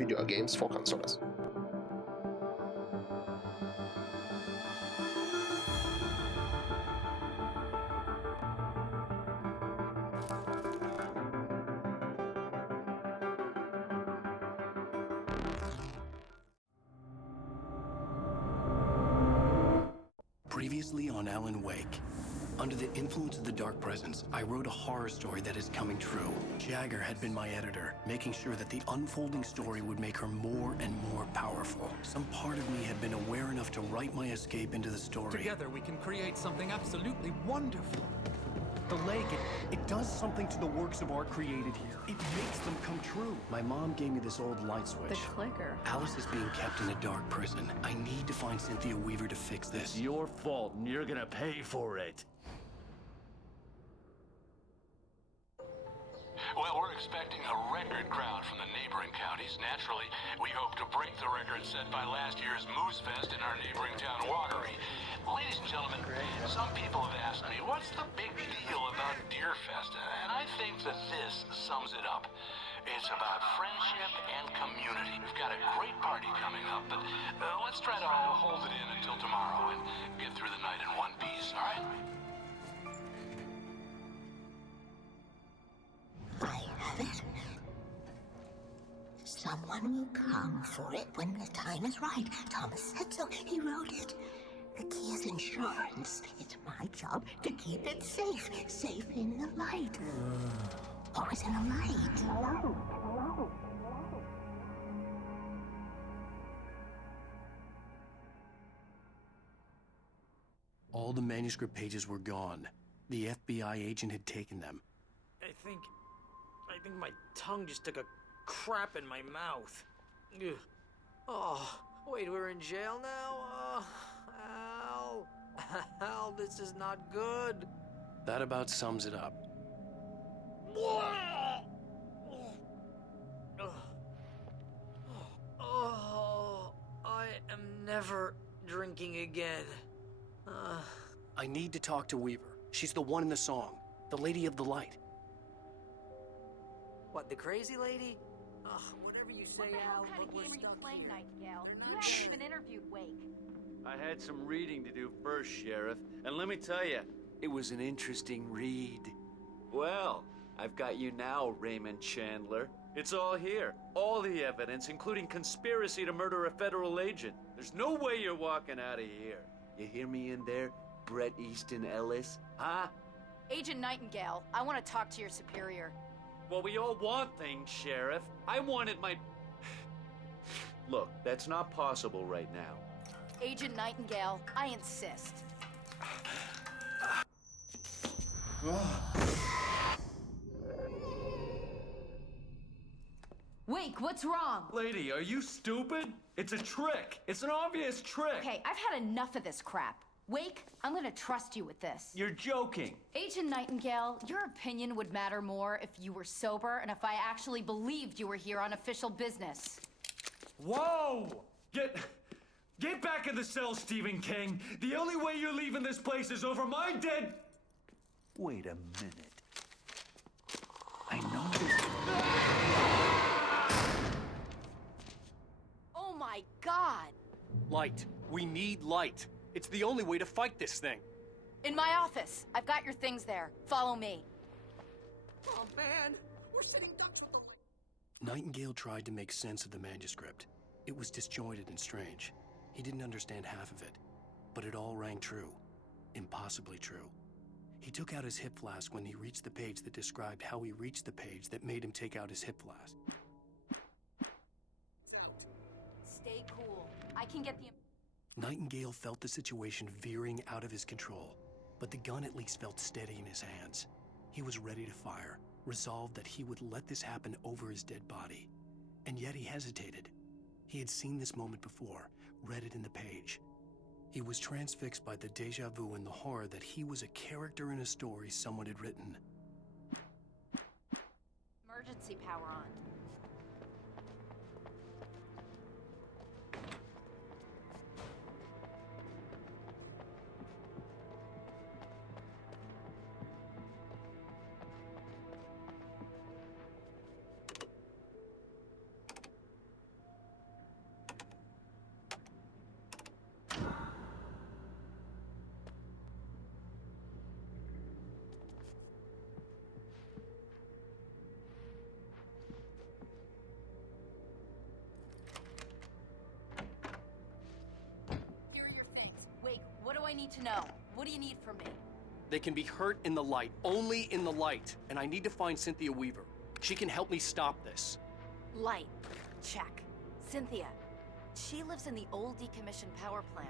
video games for consoles. Previously on Alan Wake. Under the influence of the dark presence, I wrote a horror story that is coming true. Jagger had been my editor, making sure that the unfolding story would make her more and more powerful. Some part of me had been aware enough to write my escape into the story. Together we can create something absolutely wonderful. The lake, it does something to the works of art created here. It makes them come true. My mom gave me this old light switch. The clicker. Alice is being kept in a dark prison. I need to find Cynthia Weaver to fix this. It's your fault, and you're gonna pay for it. Well, we're expecting a record crowd from the neighboring counties. Naturally, we hope to break the record set by last year's Moose Fest in our neighboring town, Watery. Ladies and gentlemen, some people have asked me, what's the big deal about Deer Fest? And I think that this sums it up. It's about friendship and community. We've got a great party coming up, but let's try to hold it in until tomorrow and get through the night in one piece, all right? I have it. Someone will come for it when the time is right. Thomas said so. He wrote it. The key is insurance. It's my job to keep it safe. Safe in the light. Always in the light. All the manuscript pages were gone. The FBI agent had taken them. I think my tongue just took a crap in my mouth. Ugh. Oh, wait, we're in jail now? Al. Al, this is not good. That about sums it up. Oh, I am never drinking again. I need to talk to Weaver. She's the one in the song. The Lady of the Light. What, the crazy lady? Ugh, whatever you say, Al, but we're stuck here. Nightingale? You haven't even interviewed Wake. I had some reading to do first, Sheriff, and let me tell you, it was an interesting read. Well, I've got you now, Raymond Chandler. It's all here. All the evidence, including conspiracy to murder a federal agent. There's no way you're walking out of here. You hear me in there, Bret Easton Ellis? Huh? Agent Nightingale, I want to talk to your superior. Well, we all want things, Sheriff. I wanted my... Look, that's not possible right now. Agent Nightingale, I insist. Wake, what's wrong? Lady, are you stupid? It's a trick. It's an obvious trick. Okay, I've had enough of this crap. Wake, I'm gonna trust you with this. You're joking. Agent Nightingale, your opinion would matter more if you were sober and if I actually believed you were here on official business. Whoa! Get back in the cell, Stephen King. The only way you're leaving this place is over my dead... Wait a minute. I know this... Oh my God! Light. We need light. It's the only way to fight this thing. In my office. I've got your things there. Follow me. Oh, man, we're sitting ducks with the lake. Nightingale tried to make sense of the manuscript. It was disjointed and strange. He didn't understand half of it, but it all rang true. Impossibly true. He took out his hip flask when he reached the page that described how he reached the page that made him take out his hip flask. Stay cool. I can get the... Nightingale felt the situation veering out of his control, but the gun at least felt steady in his hands. He was ready to fire, resolved that he would let this happen over his dead body. And yet he hesitated. He had seen this moment before, read it in the page. He was transfixed by the deja vu and the horror that he was a character in a story someone had written. Emergency power on. I need to know? What do you need from me? They can be hurt in the light, only in the light. And I need to find Cynthia Weaver. She can help me stop this. Light. Check. Cynthia. She lives in the old decommissioned power plant.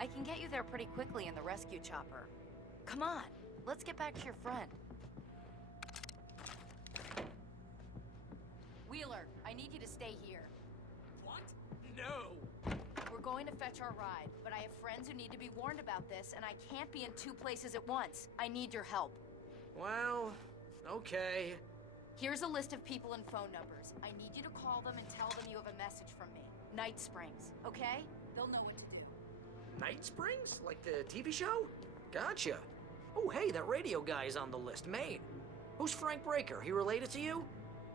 I can get you there pretty quickly in the rescue chopper. Come on, let's get back to your friend. Wheeler, I need you to stay here. What? No! We're going to fetch our ride, but I have friends who need to be warned about this, and I can't be in two places at once. I need your help. Well, okay. Here's a list of people and phone numbers. I need you to call them and tell them you have a message from me. Night Springs, okay? They'll know what to do. Night Springs? Like the TV show? Gotcha. Oh, hey, that radio guy is on the list, Maine. Who's Frank Breaker? He related to you?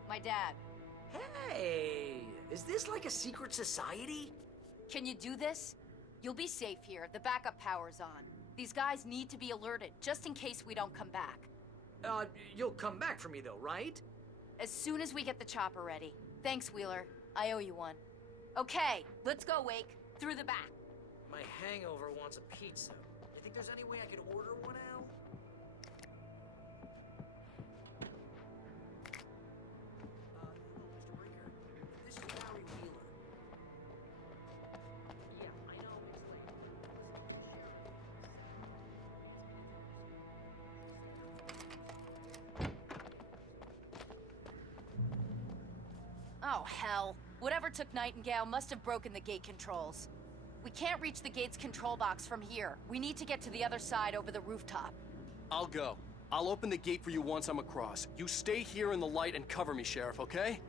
My dad. Hey, is this like a secret society? Can you do this? You'll be safe here. The backup power's on. These guys need to be alerted, just in case we don't come back. You'll come back for me though, right? As soon as we get the chopper ready. Thanks, Wheeler. I owe you one. Okay, let's go, Wake. Through the back. My hangover wants a pizza. You think there's any way I could order one, Al? Mr. Breaker, this is Barry Wheeler. Yeah, I know it's late. Oh, hell. Whatever took Nightingale must have broken the gate controls. We can't reach the gate's control box from here. We need to get to the other side over the rooftop. I'll go. I'll open the gate for you once I'm across. You stay here in the light and cover me, Sheriff, okay?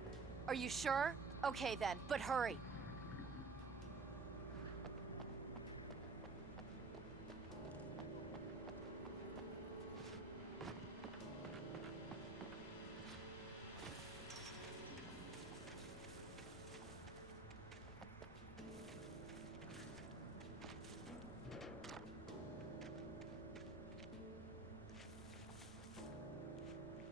Are you sure? Okay then, but hurry.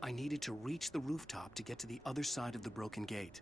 I needed to reach the rooftop to get to the other side of the broken gate.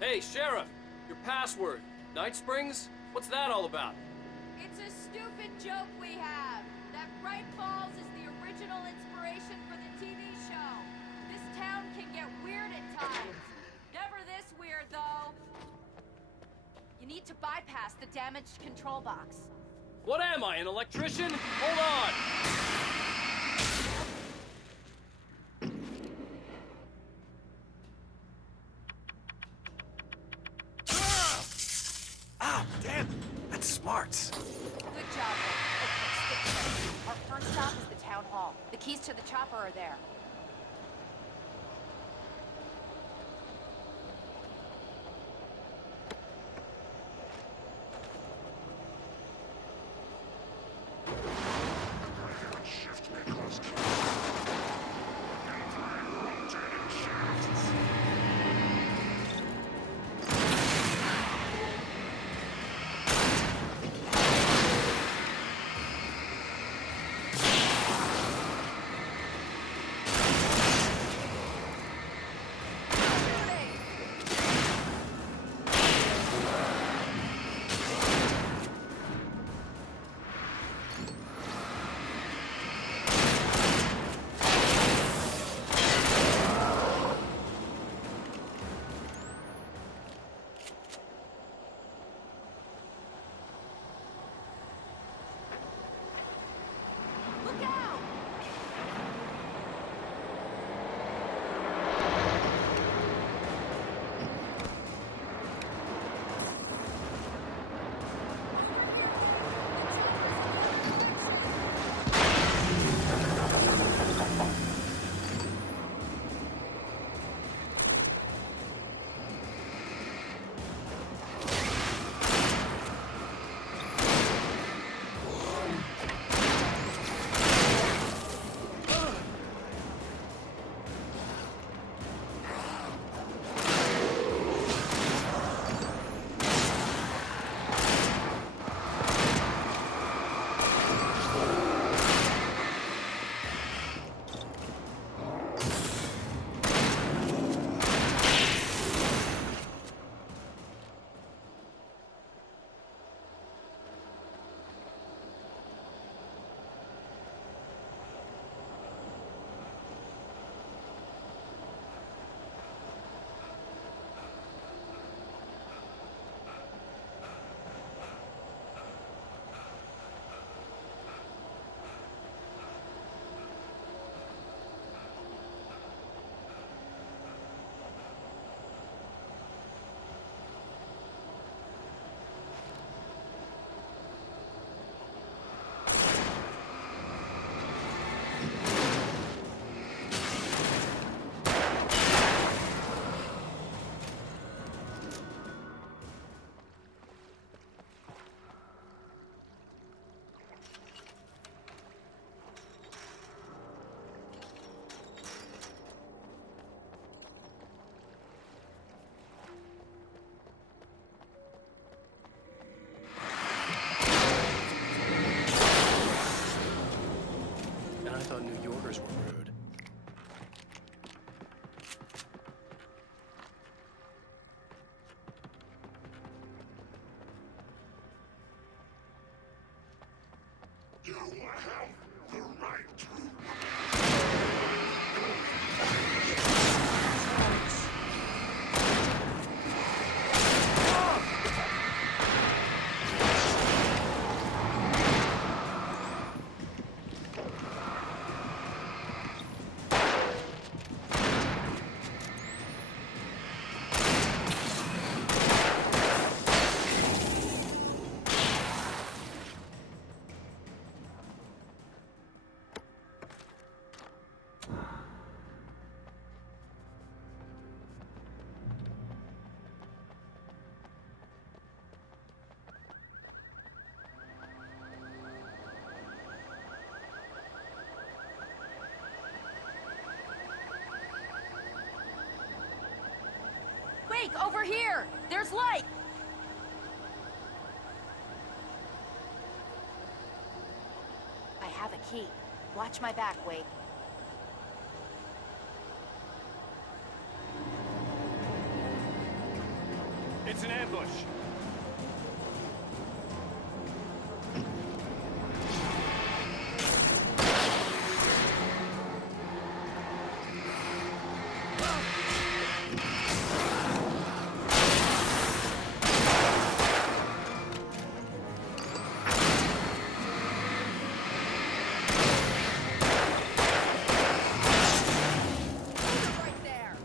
Hey, Sheriff! Your password. Night Springs? What's that all about? It's a stupid joke we have. That Bright Falls is the original inspiration for the TV show. This town can get weird at times. Never this weird, though. You need to bypass the damaged control box. What am I, an electrician? Hold on! Ah, damn! That's smart. first stop is the town hall. The keys to the chopper are there. Wake, over here! There's light! I have a key. Watch my back, Wake. It's an ambush. Right there.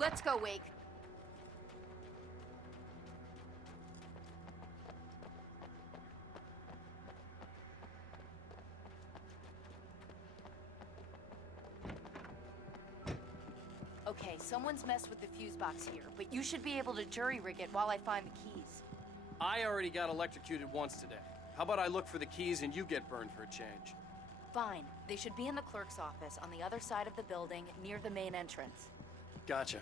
Let's go, Wake. Okay, someone's messed with the fuse box here, but you should be able to jury-rig it while I find the keys. I already got electrocuted once today. How about I look for the keys and you get burned for a change? Fine. They should be in the clerk's office on the other side of the building, near the main entrance. Gotcha.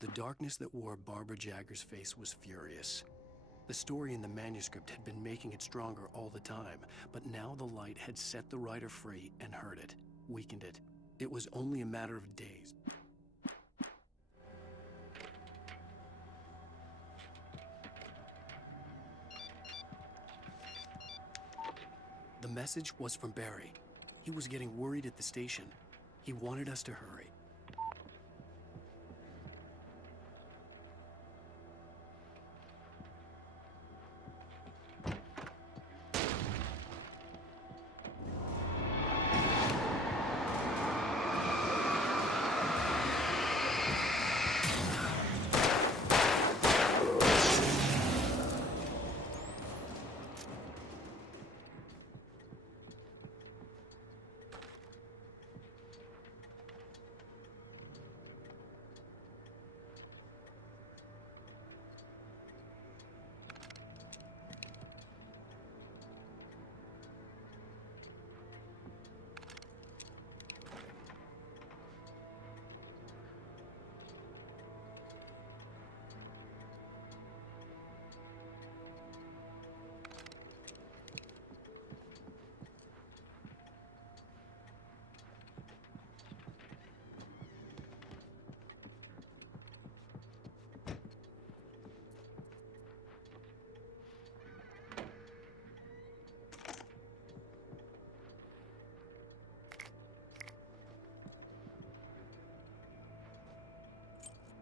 The darkness that wore Barbara Jagger's face was furious. The story in the manuscript had been making it stronger all the time, but now the light had set the writer free and hurt it, weakened it. It was only a matter of days. The message was from Barry. He was getting worried at the station. He wanted us to hurry.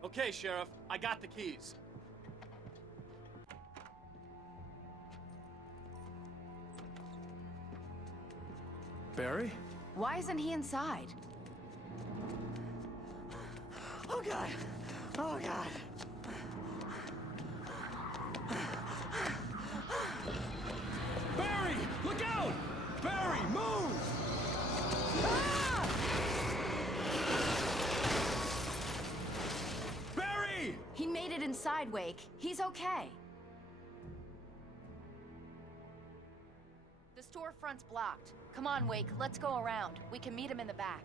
Okay, Sheriff, I got the keys. Barry? Why isn't he inside? Oh, God. Oh, God. Barry, look out! Barry, move! Barry! He made it inside, Wake. He's okay. The storefront's blocked. Come on, Wake. Let's go around. We can meet him in the back.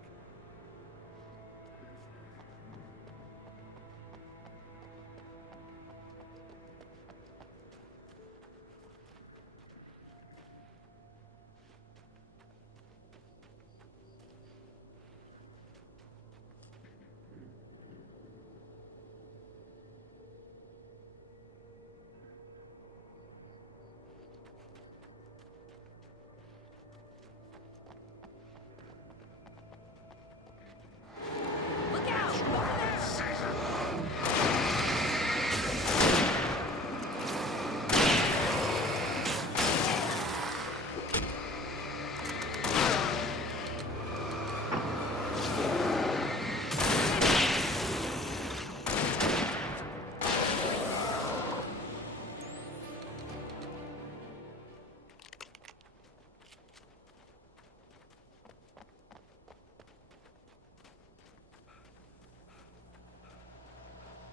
Look out! Over there!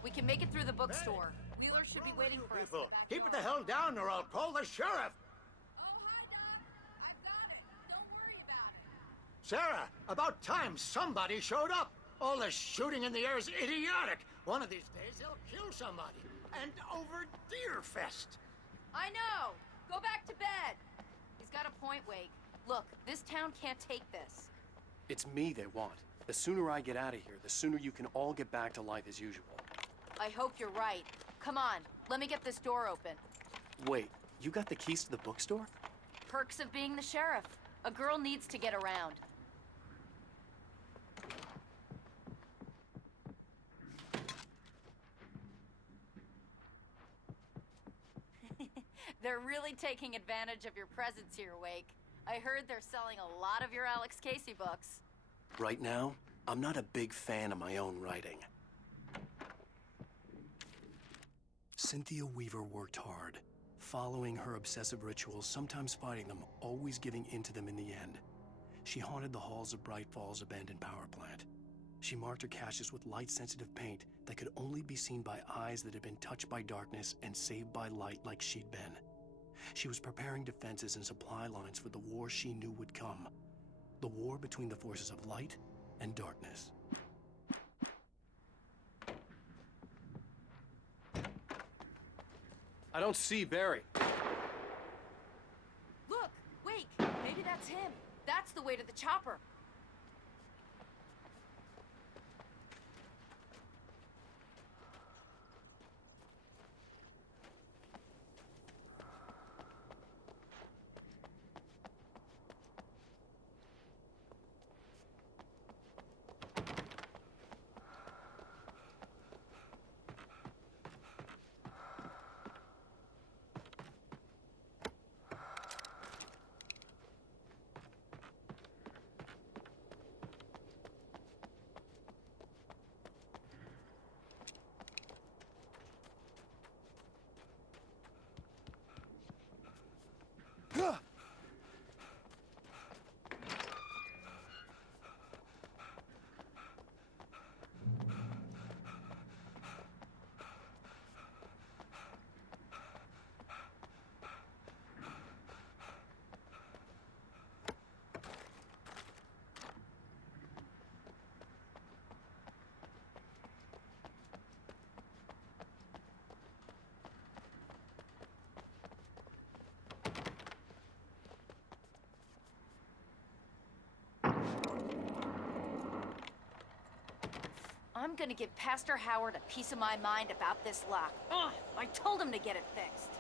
We can make it through the bookstore. Wheeler should be waiting for us. People, keep it the hell down or I'll call the sheriff. Oh, hi, Doc. I've got it. Don't worry about it. Sarah, about time somebody showed up. All this shooting in the air is idiotic. One of these days they'll kill somebody. And over Deerfest. I know. Go back to bed. He's got a point, Wake. Look, this town can't take this. It's me they want. The sooner I get out of here, the sooner you can all get back to life as usual. I hope you're right. Come on, let me get this door open. Wait, you got the keys to the bookstore? Perks of being the sheriff. A girl needs to get around. They're really taking advantage of your presence here, Wake. I heard they're selling a lot of your Alex Casey books. Right now, I'm not a big fan of my own writing. Cynthia Weaver worked hard, following her obsessive rituals, sometimes fighting them, always giving in to them in the end. She haunted the halls of Bright Falls' abandoned power plant. She marked her caches with light-sensitive paint that could only be seen by eyes that had been touched by darkness and saved by light like she'd been. She was preparing defenses and supply lines for the war she knew would come. The war between the forces of light and darkness. I don't see Barry. Look, Wake, maybe that's him. That's the way to the chopper. I'm gonna give Pastor Howard a piece of my mind about this lock. Ugh, I told him to get it fixed.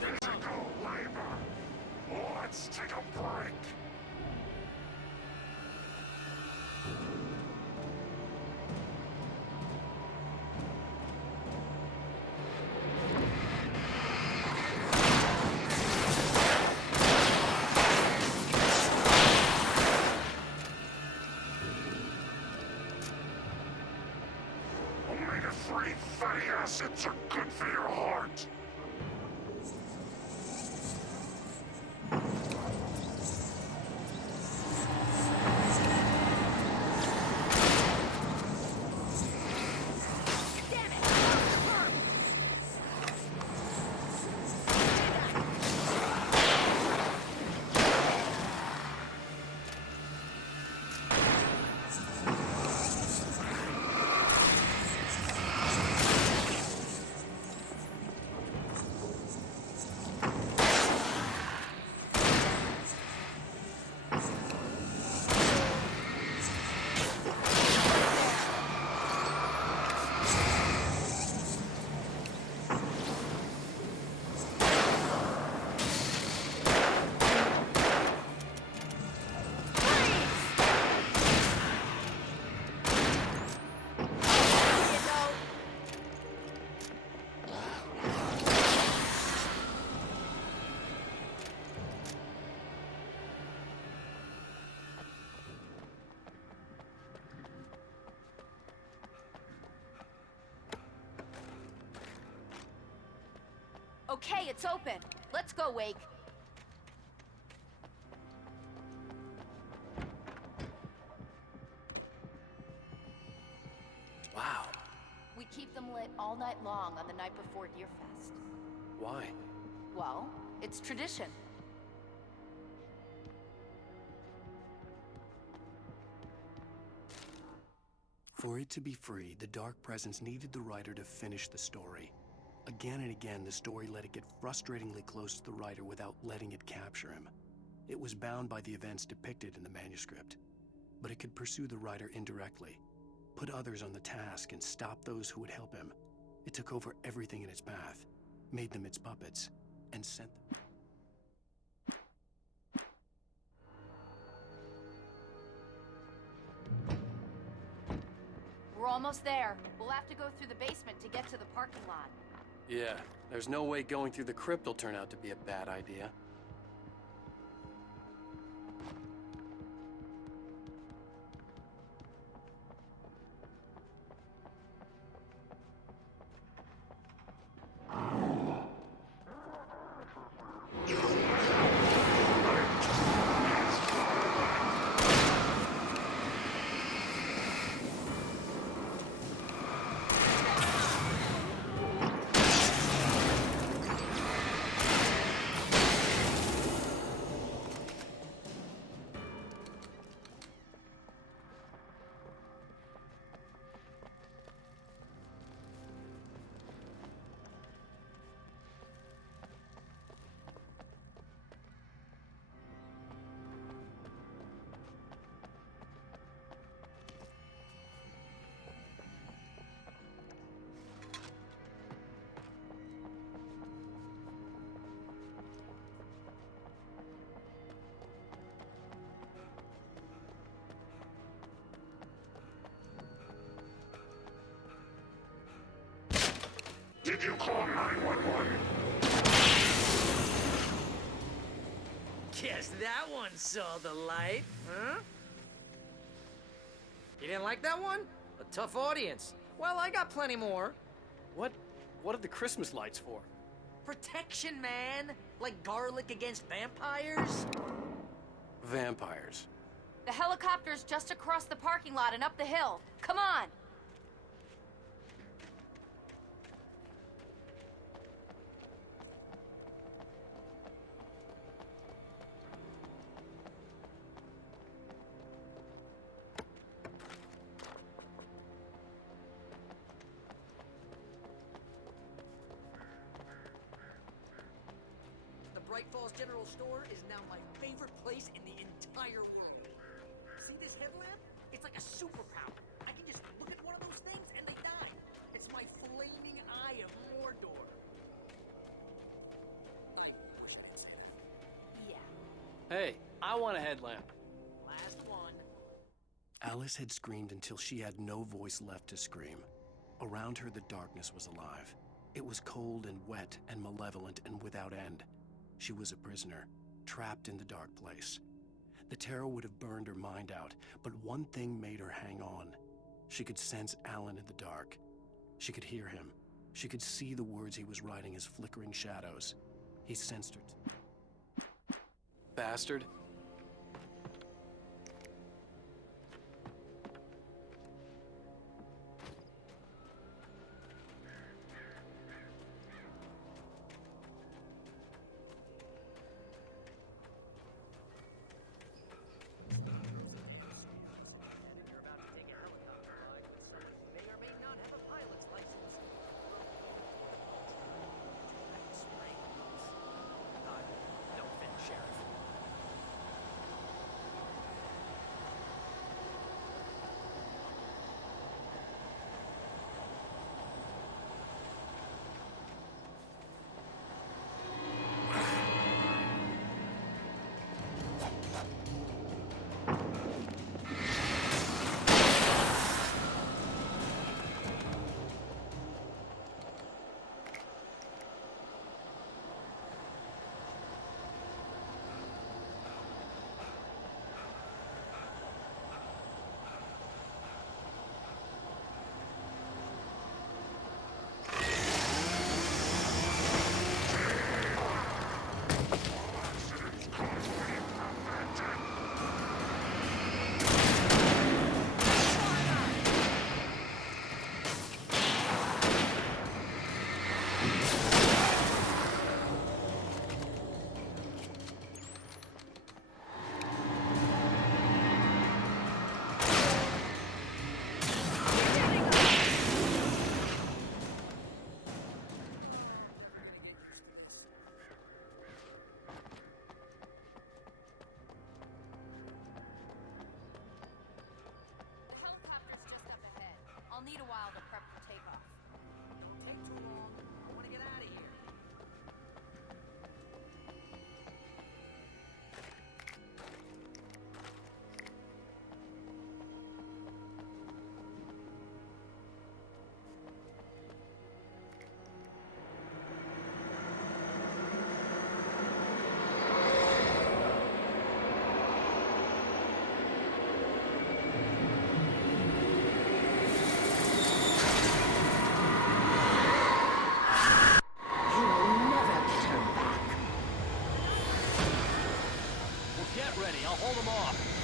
Physical labor. Let's take a break. Omega-3 fatty acids are good for your heart. Okay, it's open. Let's go, Wake. Wow. We keep them lit all night long on the night before Deerfest. Why? Well, it's tradition. For it to be free, the Dark Presence needed the writer to finish the story. Again and again, the story let it get frustratingly close to the writer without letting it capture him. It was bound by the events depicted in the manuscript, but it could pursue the writer indirectly, put others on the task, and stop those who would help him. It took over everything in its path, made them its puppets, and sent them. We're almost there. We'll have to go through the basement to get to the parking lot. Yeah, There's no way going through the crypt will turn out to be a bad idea. Did you call 911? Guess that one saw the light, huh? You didn't like that one? A tough audience. Well, I got plenty more. What are the Christmas lights for? Protection, man. Like garlic against vampires. Vampires. The helicopter's just across the parking lot and up the hill. Come on! Bright Falls General Store is now my favorite place in the entire world. See this headlamp? It's like a superpower. I can just look at one of those things and they die. It's my flaming eye of Mordor. I wish I didn't say that. Yeah. Hey, I want a headlamp. Last one. Alice had screamed until she had no voice left to scream. Around her, the darkness was alive. It was cold and wet and malevolent and without end. She was a prisoner, trapped in the dark place. The terror would have burned her mind out, but one thing made her hang on. She could sense Alan in the dark. She could hear him. She could see the words he was writing as flickering shadows. He sensed her. Bastard. I'll hold them off.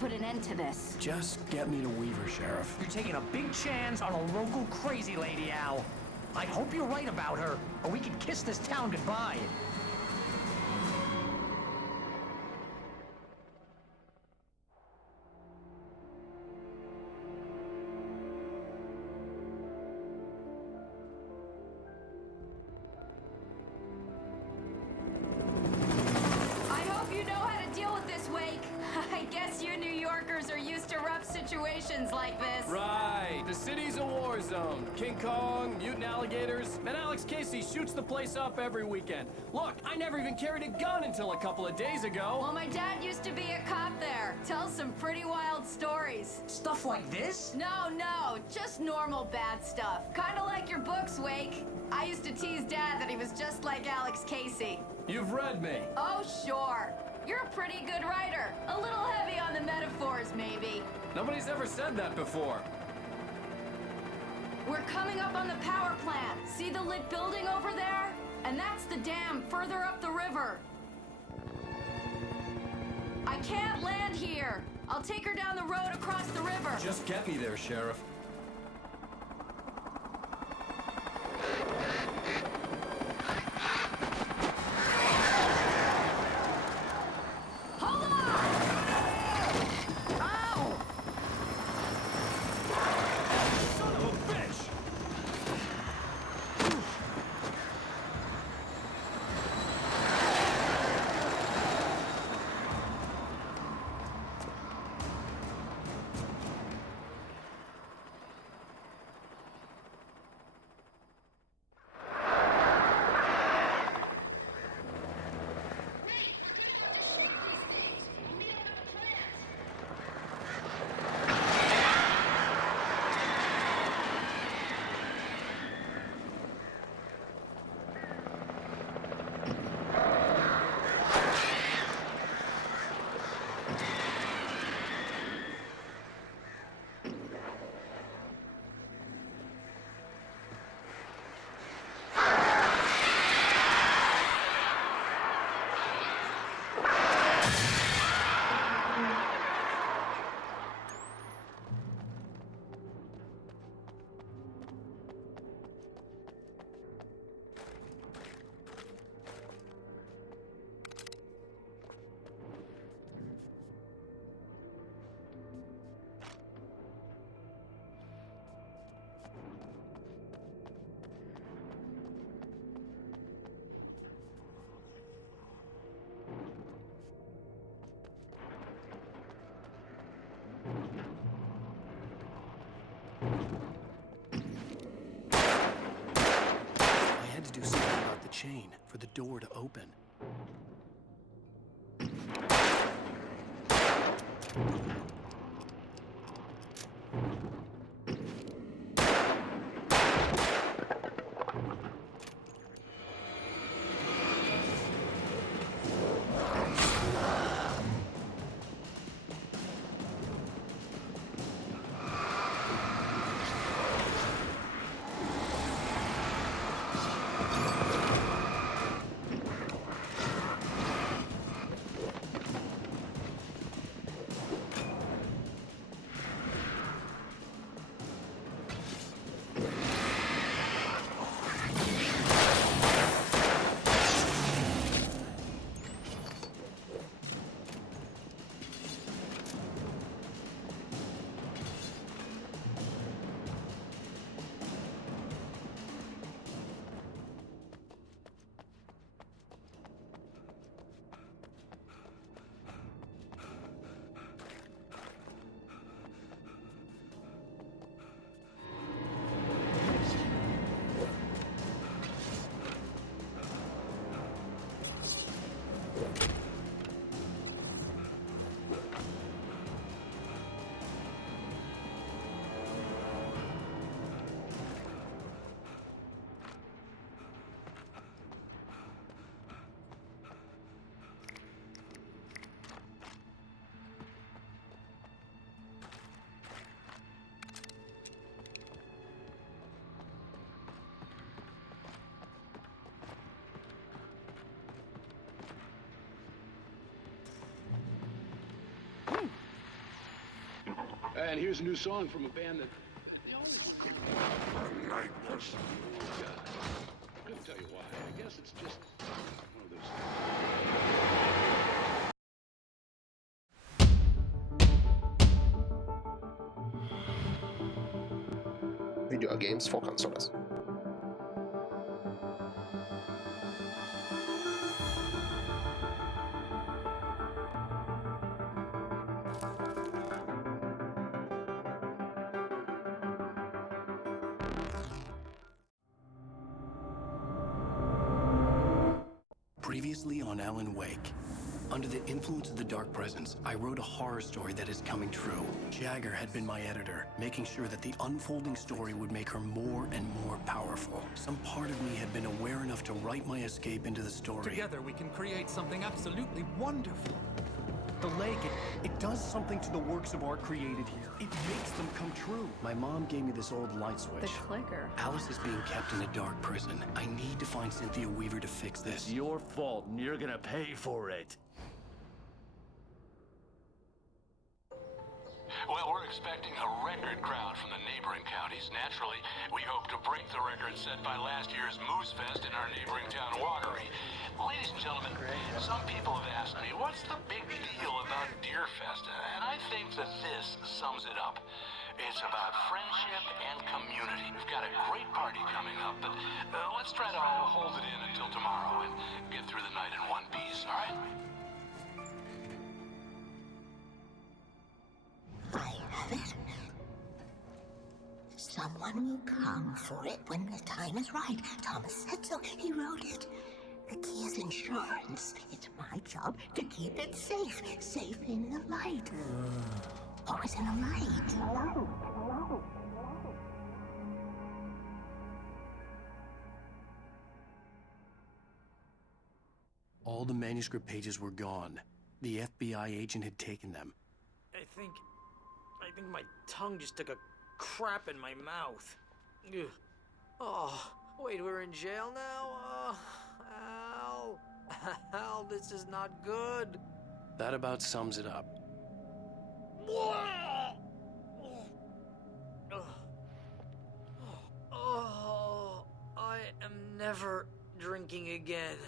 put an end to this. Just get me to Weaver, Sheriff. You're taking a big chance on a local crazy lady, Al. I hope you're right about her, or we can kiss this town goodbye. Situations like this. Right. The city's a war zone. King Kong, mutant alligators, and Alex Casey shoots the place up every weekend. Look, I never even carried a gun until a couple of days ago. Well, my dad used to be a cop there. Tells some pretty wild stories. Stuff like this? No, just normal bad stuff. Kinda like your books, Wake. I used to tease Dad that he was just like Alex Casey. You've read me. Oh, sure. You're a pretty good writer. A little heavy on the metaphors, maybe. Nobody's ever said that before. We're coming up on the power plant. See the lit building over there? And that's the dam further up the river. I can't land here. I'll take her down the road across the river. Just get me there, Sheriff. had to do something about the chain for the door to open. And here's a new song from a band that... Couldn't tell you why. I guess it's just one of those things. Video games for consoles. Previously on Alan Wake. Under the influence of the Dark Presence, I wrote a horror story that is coming true. Jagger had been my editor, making sure that the unfolding story would make her more and more powerful. Some part of me had been aware enough to write my escape into the story. Together we can create something absolutely wonderful. The lake, it does something to the works of art created here. It makes them come true. My mom gave me this old light switch. The clicker. Alice is being kept in a dark prison. I need to find Cynthia Weaver to fix this. It's your fault, and you're gonna pay for it. Well, we're expecting a record crowd from the neighboring counties. Naturally, we hope to break the record set by last year's Moose Fest in our neighboring town, Watery. Ladies and gentlemen, some people have asked me, what's the big deal about Deer Fest? And I think that this sums it up. It's about friendship and community. We've got a great party coming up, but let's try to hold it in until tomorrow and get through the night in one piece, all right? I have it. Someone will come for it when the time is right. Thomas said so. He wrote it. The key is insurance. It's my job to keep it safe. Safe in the light. Always in the light. All the manuscript pages were gone. The FBI agent had taken them. I think my tongue just took a crap in my mouth. Ugh. Oh, wait, we're in jail now? Al. Al, this is not good. That about sums it up. Oh, I am never drinking again.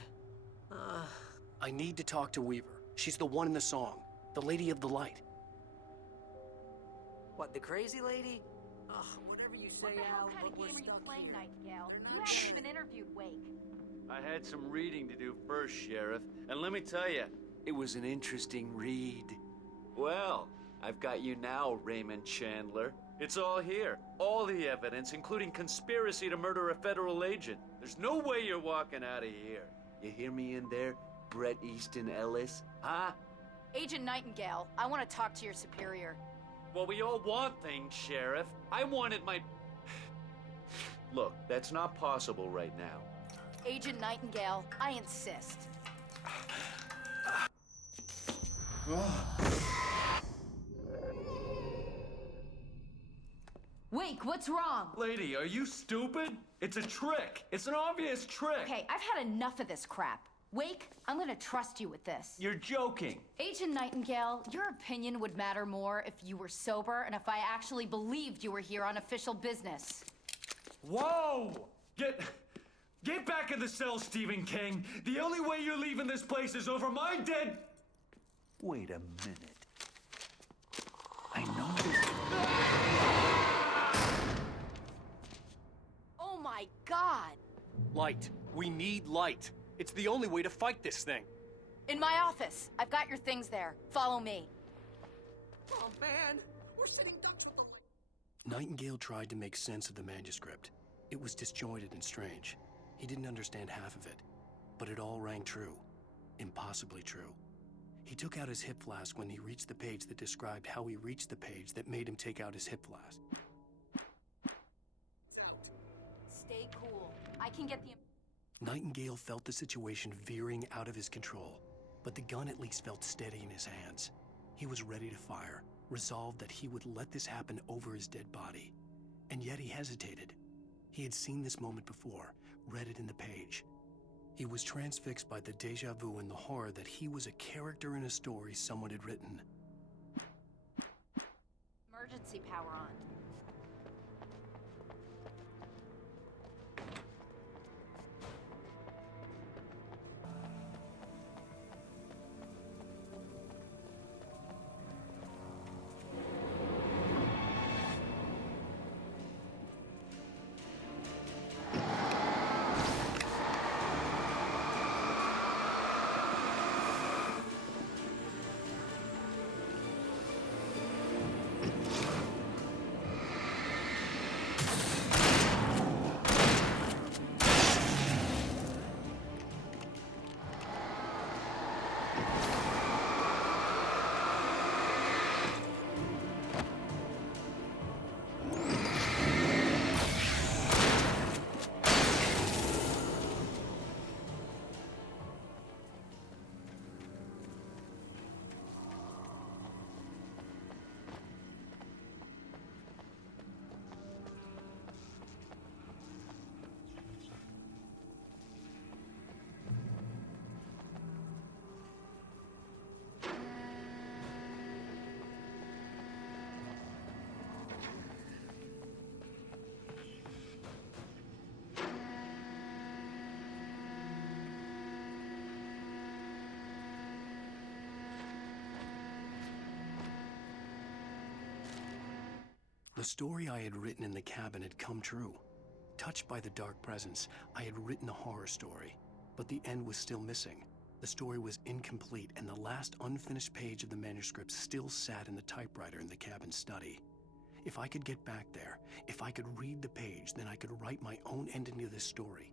I need to talk to Weaver. She's the one in the song. The Lady of the Light. What, the crazy lady? Ugh, whatever you say, Al, but we're stuck here. Nightingale? You haven't even interviewed Wake. I had some reading to do first, Sheriff, and let me tell you, it was an interesting read. Well, I've got you now, Raymond Chandler. It's all here. All the evidence, including conspiracy to murder a federal agent. There's no way you're walking out of here. You hear me in there, Bret Easton Ellis? Huh? Agent Nightingale, I want to talk to your superior. Well, we all want things, Sheriff. I wanted my... Look, that's not possible right now. Agent Nightingale, I insist. Wake, what's wrong? Lady, are you stupid? It's a trick. It's an obvious trick. Okay, I've had enough of this crap. Wake, I'm gonna trust you with this. You're joking. Agent Nightingale, your opinion would matter more if you were sober and if I actually believed you were here on official business. Whoa! Get back in the cell, Stephen King. The only way you're leaving this place is over my dead... Wait a minute. I know this... Oh my God! Light. We need light. It's the only way to fight this thing. In my office. I've got your things there. Follow me. Oh man, we're sitting ducks with the light. Nightingale tried to make sense of the manuscript. It was disjointed and strange. He didn't understand half of it, but it all rang true. Impossibly true. He took out his hip flask when he reached the page that described how he reached the page that made him take out his hip flask. Stay cool. I can get the... Nightingale felt the situation veering out of his control, but the gun at least felt steady in his hands. He was ready to fire, resolved that he would let this happen over his dead body. And yet he hesitated. He had seen this moment before, read it in the page. He was transfixed by the déjà vu and the horror that he was a character in a story someone had written. Emergency power on. The story I had written in the cabin had come true. Touched by the dark presence, I had written a horror story, but the end was still missing. The story was incomplete, and the last unfinished page of the manuscript still sat in the typewriter in the cabin study. If I could get back there, if I could read the page, then I could write my own ending to this story.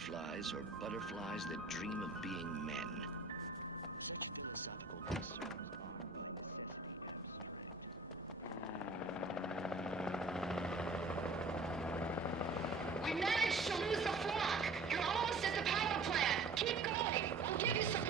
fireflies or butterflies that dream of being men. Such philosophical concerns are We managed to lose the flock! You're almost at the power plant! Keep going! I'll give you support!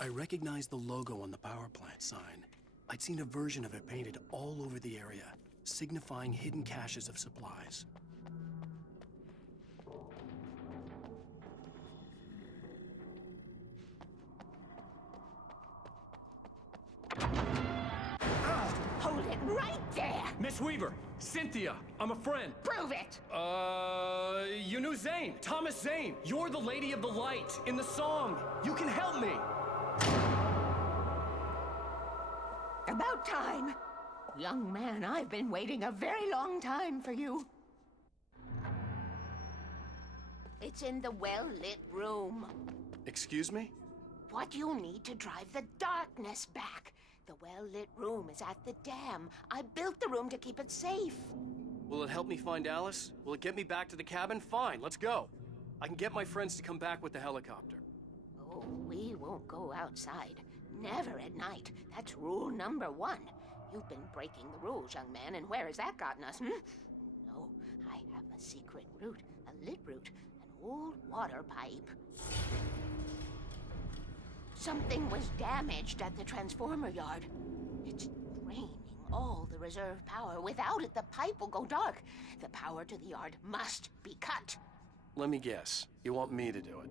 I recognized the logo on the power plant sign. I'd seen a version of it painted all over the area, signifying hidden caches of supplies. Hold it right there! Miss Weaver, Cynthia, I'm a friend. Prove it! You knew Zane, Thomas Zane. You're the Lady of the Light in the song. You can help me. About time. Young man, I've been waiting a very long time for you. It's in the well-lit room. Excuse me? What you'll need to drive the darkness back. The well-lit room is at the dam. I built the room to keep it safe. Will it help me find Alice? Will it get me back to the cabin? Fine, let's go. I can get my friends to come back with the helicopter. Oh, we won't go outside. Never at night. That's rule number 1. You've been breaking the rules, young man, and where has that gotten us, No, I have a secret route, a lit route, an old water pipe. Something was damaged at the transformer yard. It's draining all the reserve power. Without it, the pipe will go dark. The power to the yard must be cut. Let me guess. You want me to do it?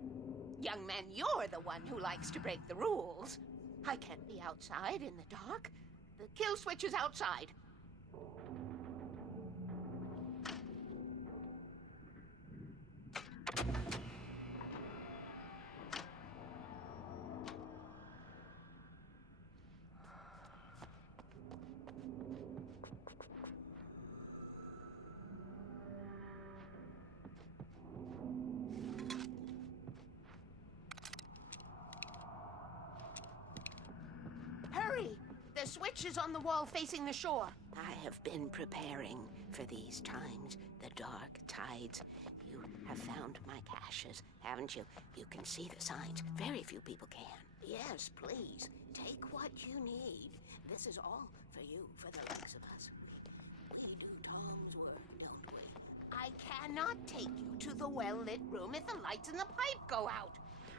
Young man, you're the one who likes to break the rules. I can't be outside in the dark. The kill switch is outside. Hurry! The switch is on the wall facing the shore. I have been preparing for these times. The dark tides. You have found my caches, haven't you? You can see the signs. Very few people can. Yes, please. Take what you need. This is all for you, for the likes of us. We do Tom's work, don't we? I cannot take you to the well-lit room if the lights in the pipe go out.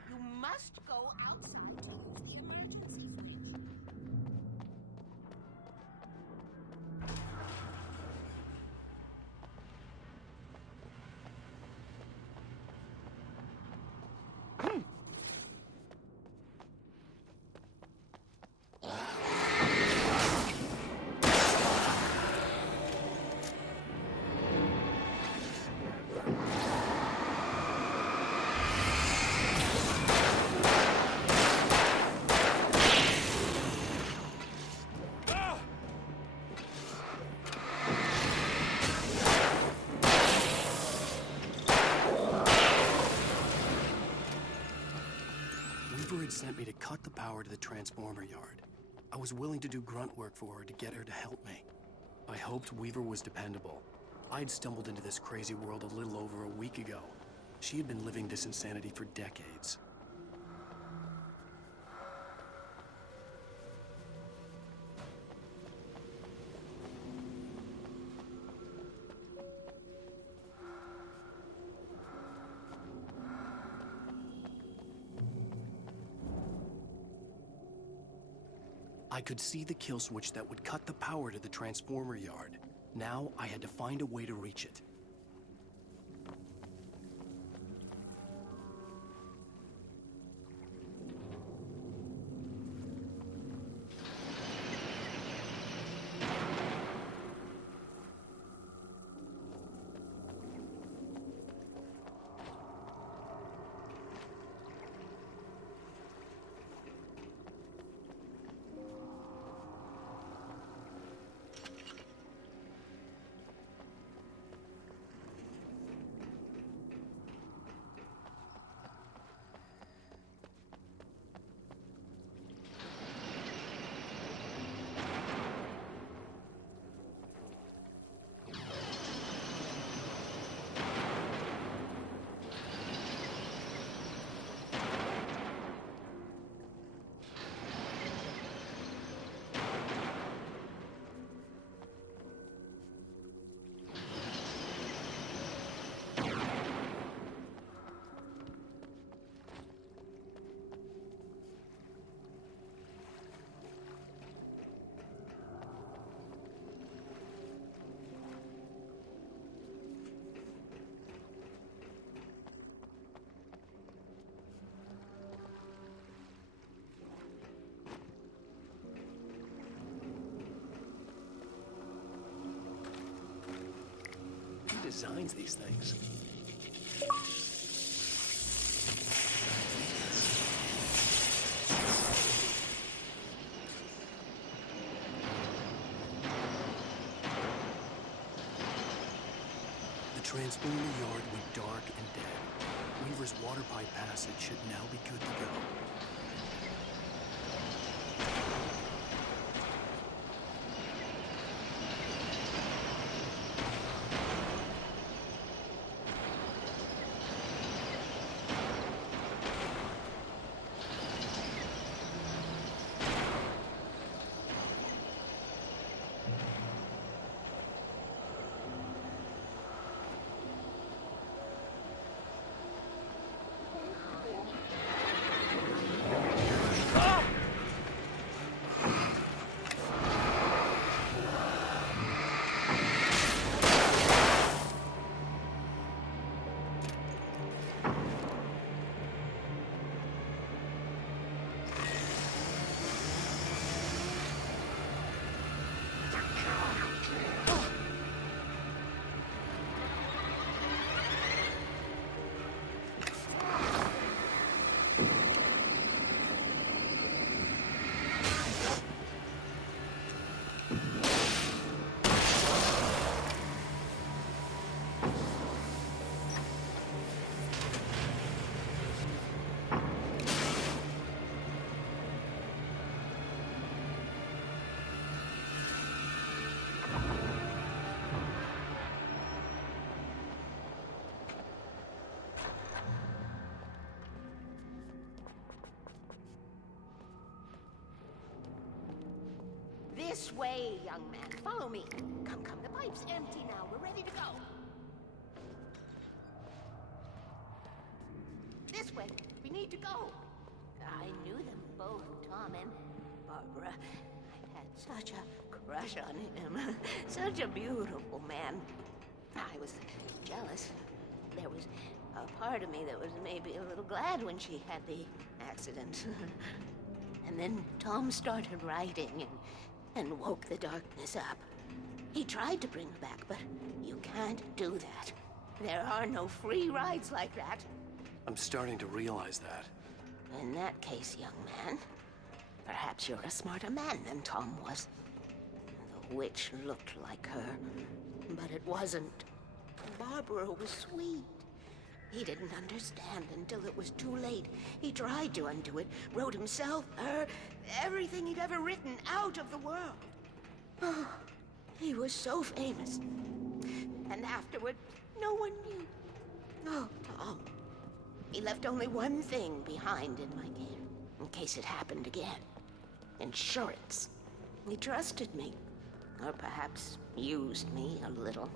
You must go outside to use the emergency switch. Weaver had sent me to cut the power to the transformer yard. I was willing to do grunt work for her to get her to help me. I hoped Weaver was dependable. I'd stumbled into this crazy world a little over a week ago. She had been living this insanity for decades. I could see the kill switch that would cut the power to the transformer yard. Now I had to find a way to reach it. Who designs these things? The transformer yard went dark and dead. Weaver's water pipe passage should now be good to go. This way, young man. Follow me. Come, come. The pipe's empty now. We're ready to go. This way. We need to go. I knew them both, Tom and Barbara. I had such a crush on him. Such a beautiful man. I was jealous. There was a part of me that was maybe a little glad when she had the accident. And then Tom started writing and woke the darkness up. He tried to bring her back, but you can't do that. There are no free rides like that. I'm starting to realize that. In that case, young man, perhaps you're a smarter man than Tom was. The witch looked like her, but it wasn't. Barbara was sweet. He didn't understand until it was too late. He tried to undo it, wrote himself, her, everything he'd ever written out of the world. Oh, he was so famous. And afterward, no one knew. Oh, Tom. He left only one thing behind in my care, in case it happened again. Insurance. He trusted me. Or perhaps used me a little.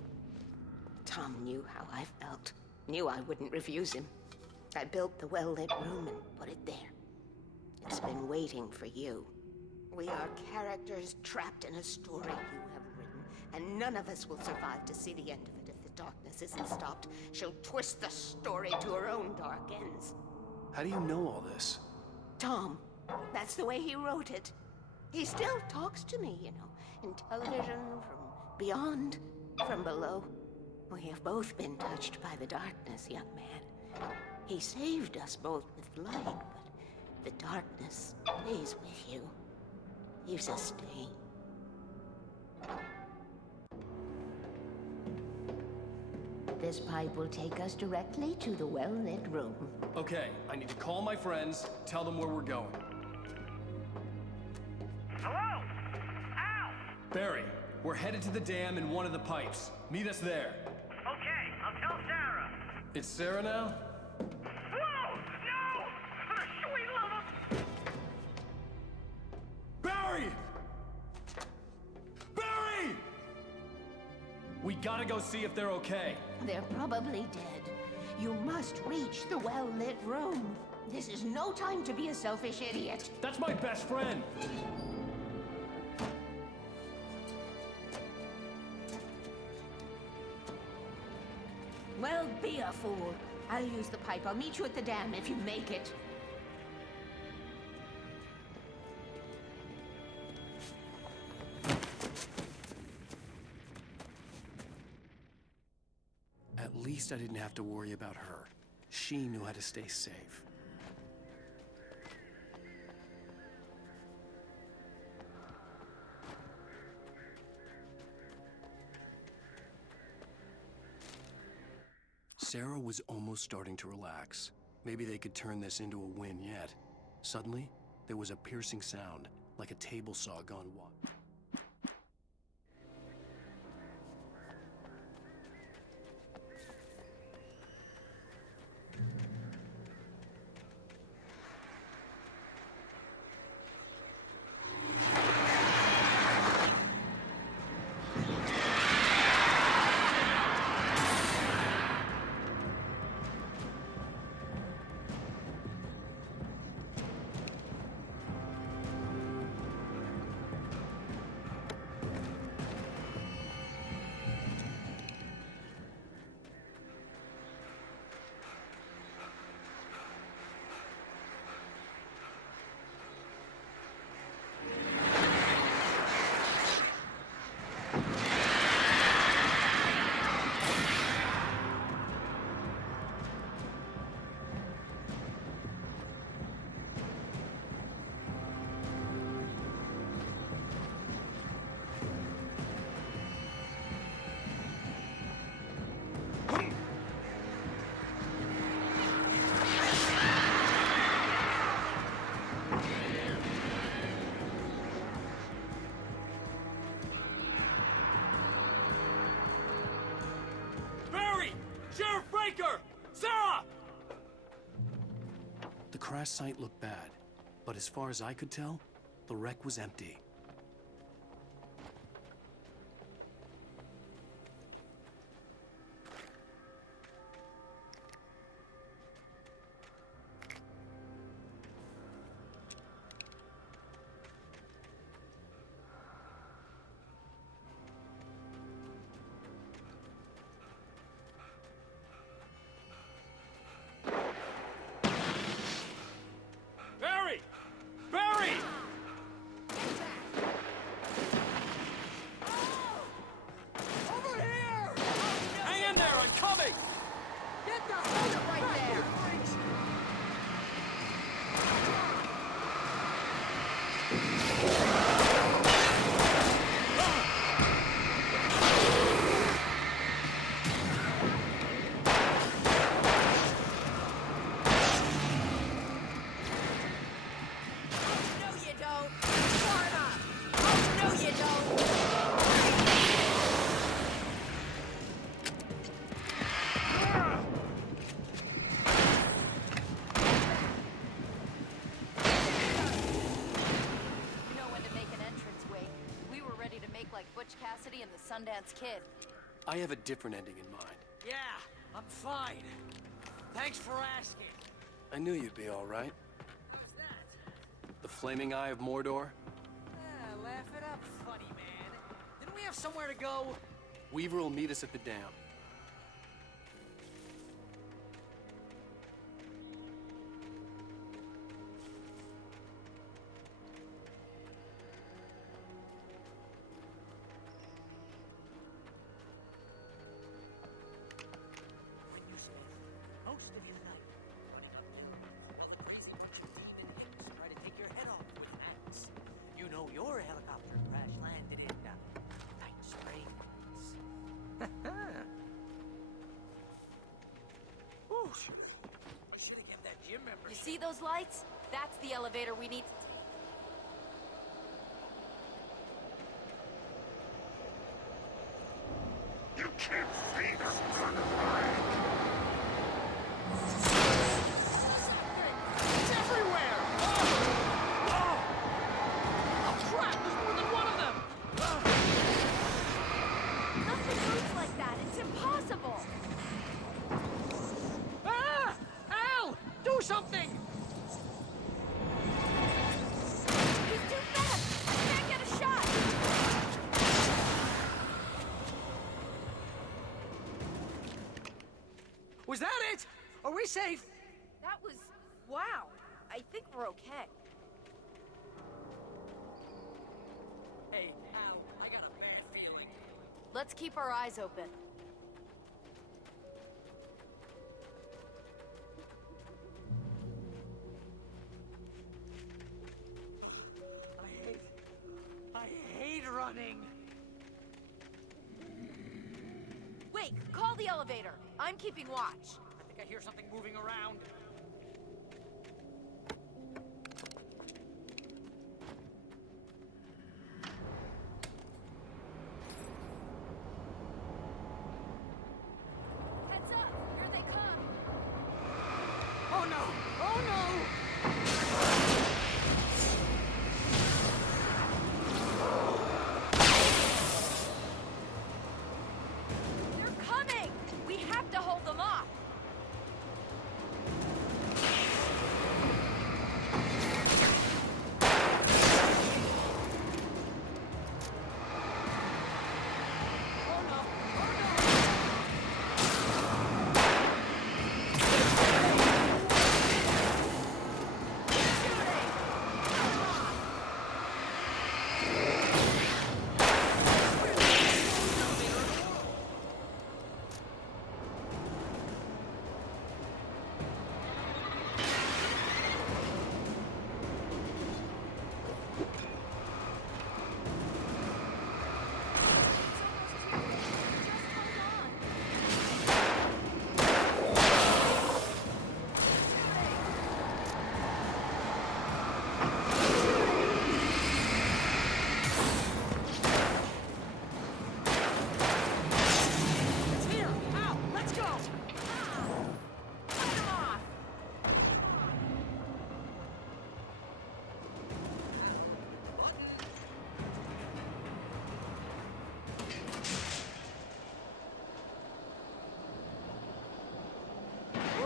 Tom knew how I felt. Knew I wouldn't refuse him. I built the well-lit room and put it there. It's been waiting for you. We are characters trapped in a story you have written, and none of us will survive to see the end of it if the darkness isn't stopped. She'll twist the story to her own dark ends. How do you know all this? Tom, that's the way he wrote it. He still talks to me, you know, in television, from beyond, from below. We have both been touched by the darkness, young man. He saved us both with light, but the darkness stays with you. Leaves a stain. This pipe will take us directly to the well-lit room. Okay, I need to call my friends, tell them where we're going. Hello? Al! Barry, we're headed to the dam in one of the pipes. Meet us there. Okay, I'll tell Sarah. It's Sarah now? Whoa! No! For the sweet love of... Barry! Barry! We gotta go see if they're okay. They're probably dead. You must reach the well-lit room. This is no time to be a selfish idiot. That's my best friend. Well, be a fool. I'll use the pipe. I'll meet you at the dam if you make it. At least I didn't have to worry about her. She knew how to stay safe. Sarah was almost starting to relax. Maybe they could turn this into a win yet. Suddenly, there was a piercing sound, like a table saw gone wide. Sarah! The crash site looked bad, but as far as I could tell, the wreck was empty. Hold it right there! Sundance Kid. I have a different ending in mind. Yeah, I'm fine. Thanks for asking. I knew you'd be all right. What's that? The flaming eye of Mordor? Laugh it up, funny man. Didn't we have somewhere to go? Weaver will meet us at the dam. Most of your night running uphill while the crazy bunch of demon imps try to take your head off with an axe. You know your helicopter crash landed in Night Springs. Ooh, I should have kept that gym membership. You see those lights? That's the elevator we need to take. You can't see them run away! It's everywhere! Oh, crap! There's more than one of them! Nothing moves like that. It's impossible. Ah! Al! Do something! He's too fast. I can't get a shot. Was that it? Are we safe? That was... wow. I think we're okay. Hey, Al, I got a bad feeling. Let's keep our eyes open. I hate running. Wait, call the elevator. I'm keeping watch. I think I hear something moving around. Heads up. Here they come. Oh no! Oh no! They're coming. We have to hold them off.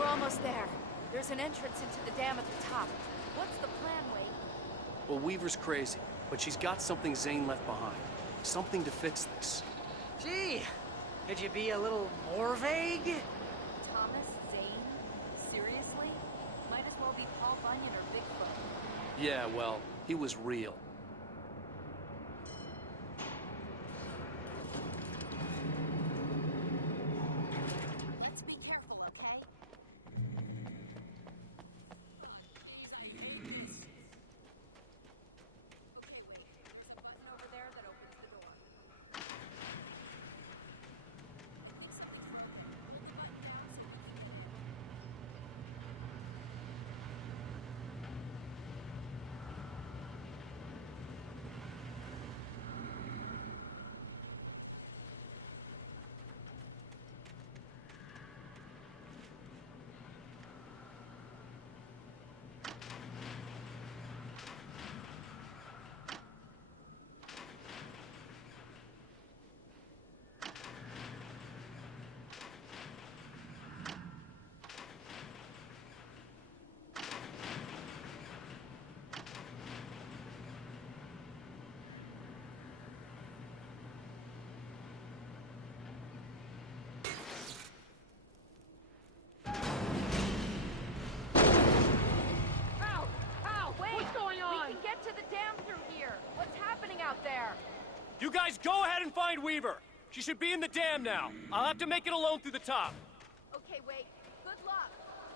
Almost there. There's an entrance into the dam at the top. What's the plan, Wake? Well, Weaver's crazy, but she's got something Zane left behind. Something to fix this. Gee, could you be a little more vague? Thomas Zane? Seriously? Might as well be Paul Bunyan or Bigfoot. Yeah, well, he was real. Let's be careful, okay? You guys go ahead and find Weaver. She should be in the dam now. I'll have to make it alone through the top. Okay, Wake. Good luck.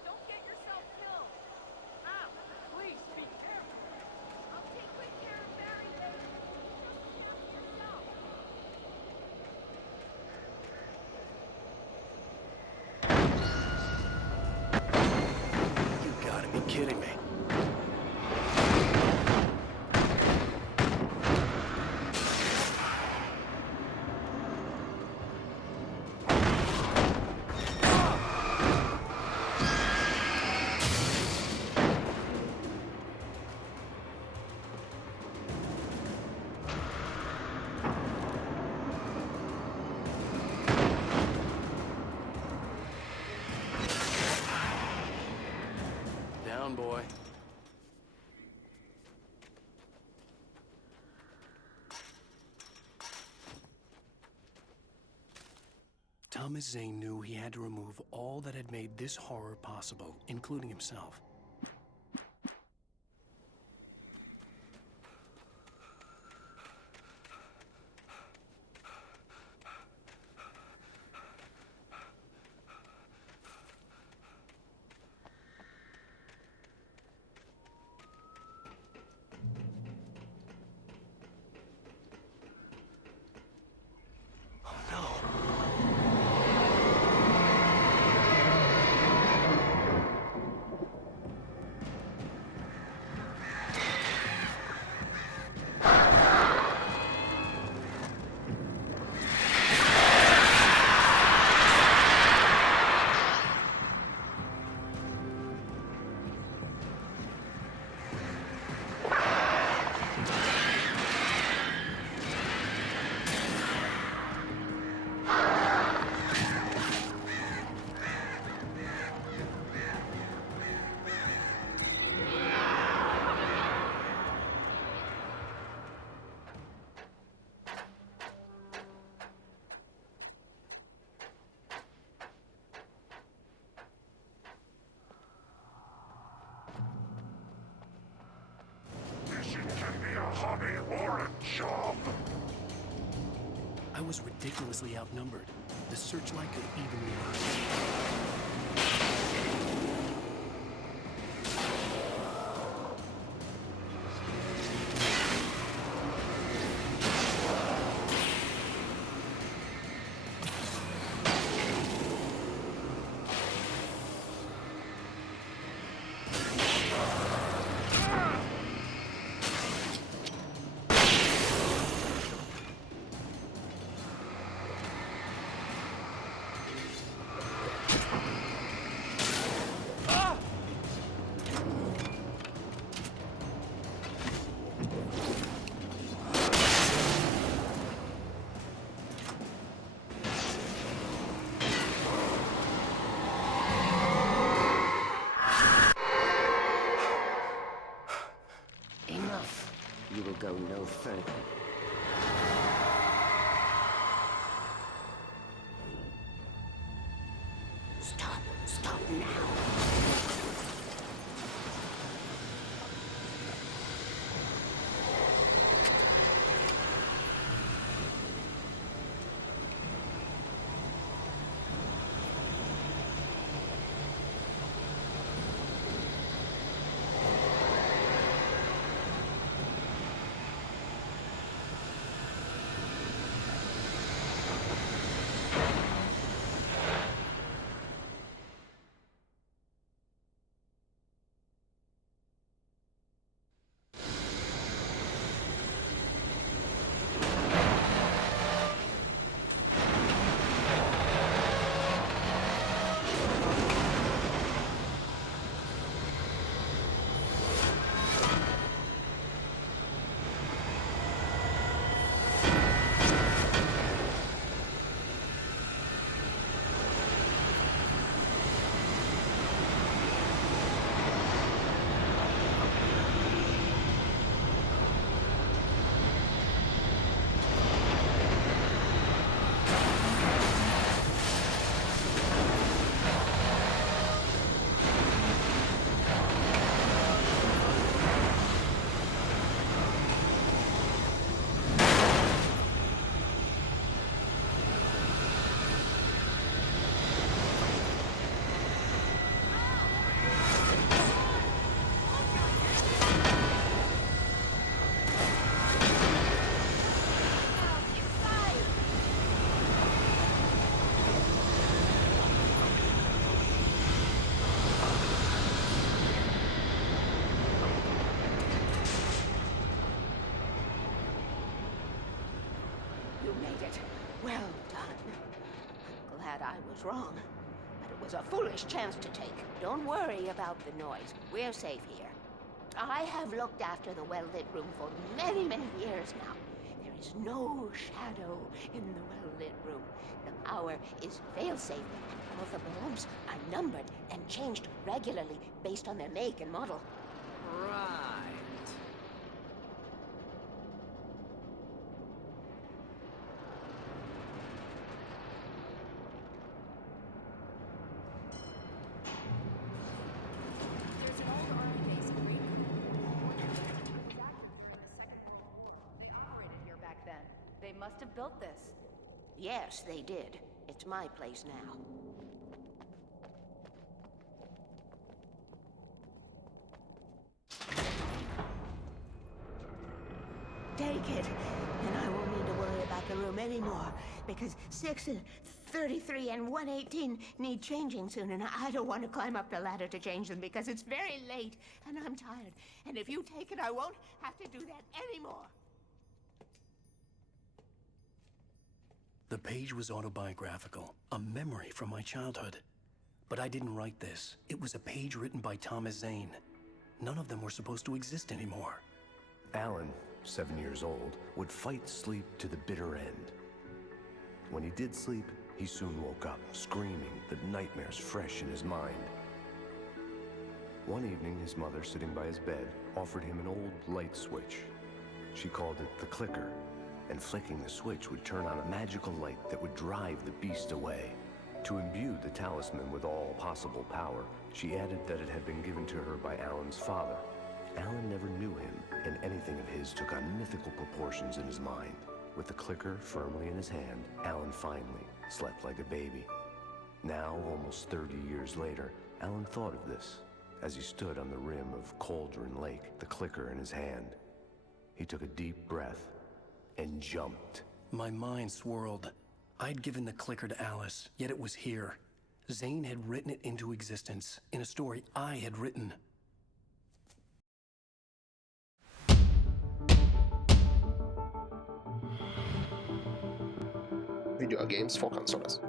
Don't get yourself killed. Ow! Please, be careful. I'll take good care of Barry later. You gotta be kidding me. Down, boy. Thomas Zane knew he had to remove all that had made this horror possible, including himself. I was ridiculously outnumbered. The searchlight could even me out. You will go no further. Stop now. Well done. I'm glad I was wrong. But it was a foolish chance to take. Don't worry about the noise. We're safe here. I have looked after the well-lit room for many, many years now. There is no shadow in the well-lit room. The power is fail-safe, and all the bulbs are numbered and changed regularly based on their make and model. Right. There's an old army base in Green. They operated here back then. They must have built this. Yes, they did. It's my place now. Take it, and I won't need to worry about the room anymore, because 6 and 33 and 118 need changing soon, and I don't want to climb up the ladder to change them because it's very late, and I'm tired. And if you take it, I won't have to do that anymore. The page was autobiographical, a memory from my childhood. But I didn't write this. It was a page written by Thomas Zane. None of them were supposed to exist anymore. Alan, 7 years old, would fight sleep to the bitter end. When he did sleep, he soon woke up, screaming, the nightmares fresh in his mind. One evening, his mother, sitting by his bed, offered him an old light switch. She called it the clicker, and flicking the switch would turn on a magical light that would drive the beast away. To imbue the talisman with all possible power, she added that it had been given to her by Alan's father. Alan never knew him, and anything of his took on mythical proportions in his mind. With the clicker firmly in his hand, Alan finally slept like a baby. Now, almost 30 years later, Alan thought of this as he stood on the rim of Cauldron Lake, the clicker in his hand. He took a deep breath and jumped. My mind swirled. I'd given the clicker to Alice, yet it was here. Zane had written it into existence, in a story I had written. Video games for consoles.